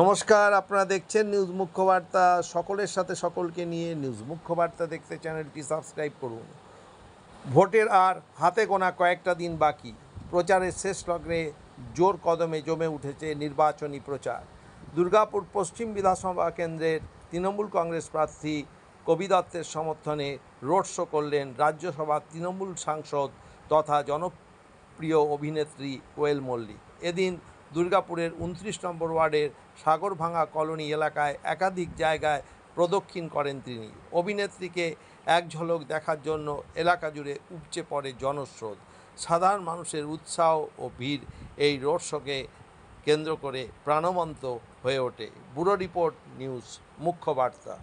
নমস্কার, আপনারা দেখছেন নিউজ মুখ্য বার্তা। সকলের সাথে সকলকে নিয়ে নিউজ মুখ্য বার্তা দেখতে চ্যানেলটি সাবস্ক্রাইব করুন। ভোটের আর হাতে গোনা কয়েকটা দিন বাকি। প্রচারের শেষ লগ্নে জোর কদমে জমে উঠেছে নির্বাচনী প্রচার। দুর্গাপুর পশ্চিম বিধানসভা কেন্দ্রের তৃণমূল কংগ্রেস প্রার্থী কবি দত্তের সমর্থনে রোড শো করলেন রাজ্যসভার তৃণমূল সাংসদ তথা জনপ্রিয় অভিনেত্রী কোয়েল মল্লিক। এদিন দুর্গাপুরের 29 নম্বর ওয়ার্ডের সাগরভাঙা কলোনি এলাকায় একাধিক জায়গায় প্রদক্ষিণ করেন তিনি। অভিনেত্রীকে এক ঝলক দেখার জন্য এলাকা জুড়ে উপচে পড়ে জনস্রোত। সাধারণ মানুষের উৎসাহ ও ভিড় এই রোড শোকে কেন্দ্র করে প্রাণবন্ত হয়ে ওঠে। ব্যুরো রিপোর্ট, নিউজ মুখ্য বার্তা।